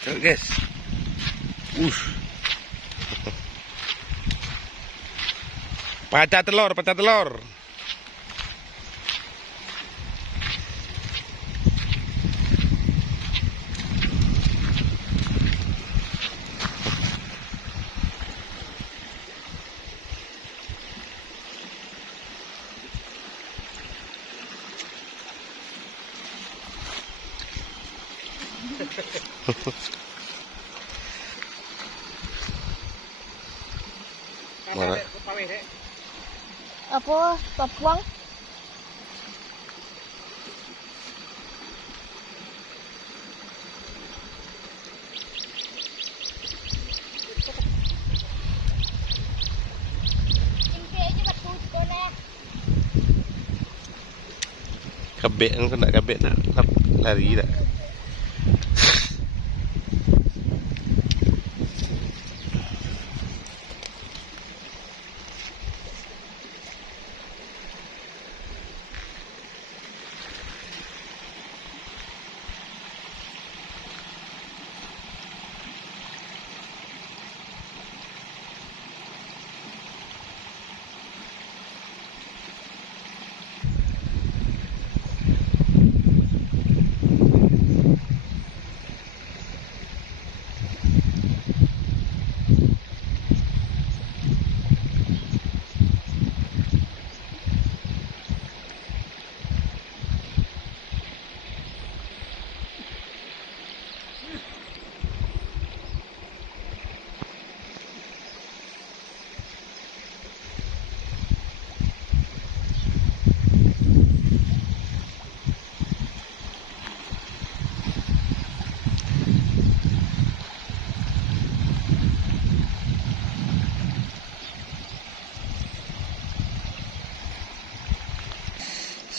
Tuh, guys. Pecah telur, pecah telur. Mana? Apa papuang? Kabek kan nak kabek nak lari dah.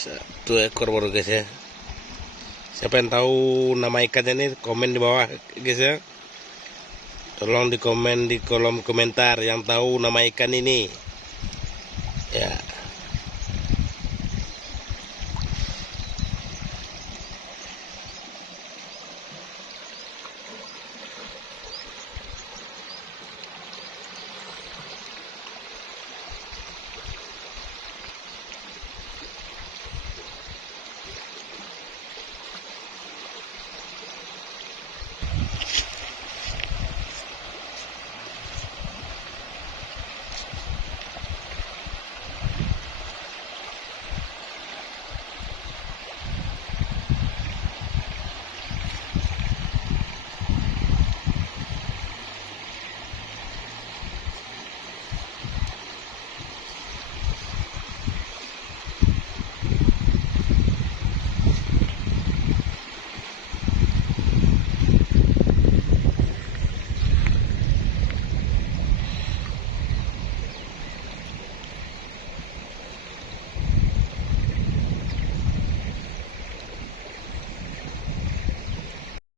Satu ekor baru guys ya. Siapa yang tahu nama ikannya ini komen di bawah guys ya. Tolong di komen di kolom komentar yang tahu nama ikan ini. Ya.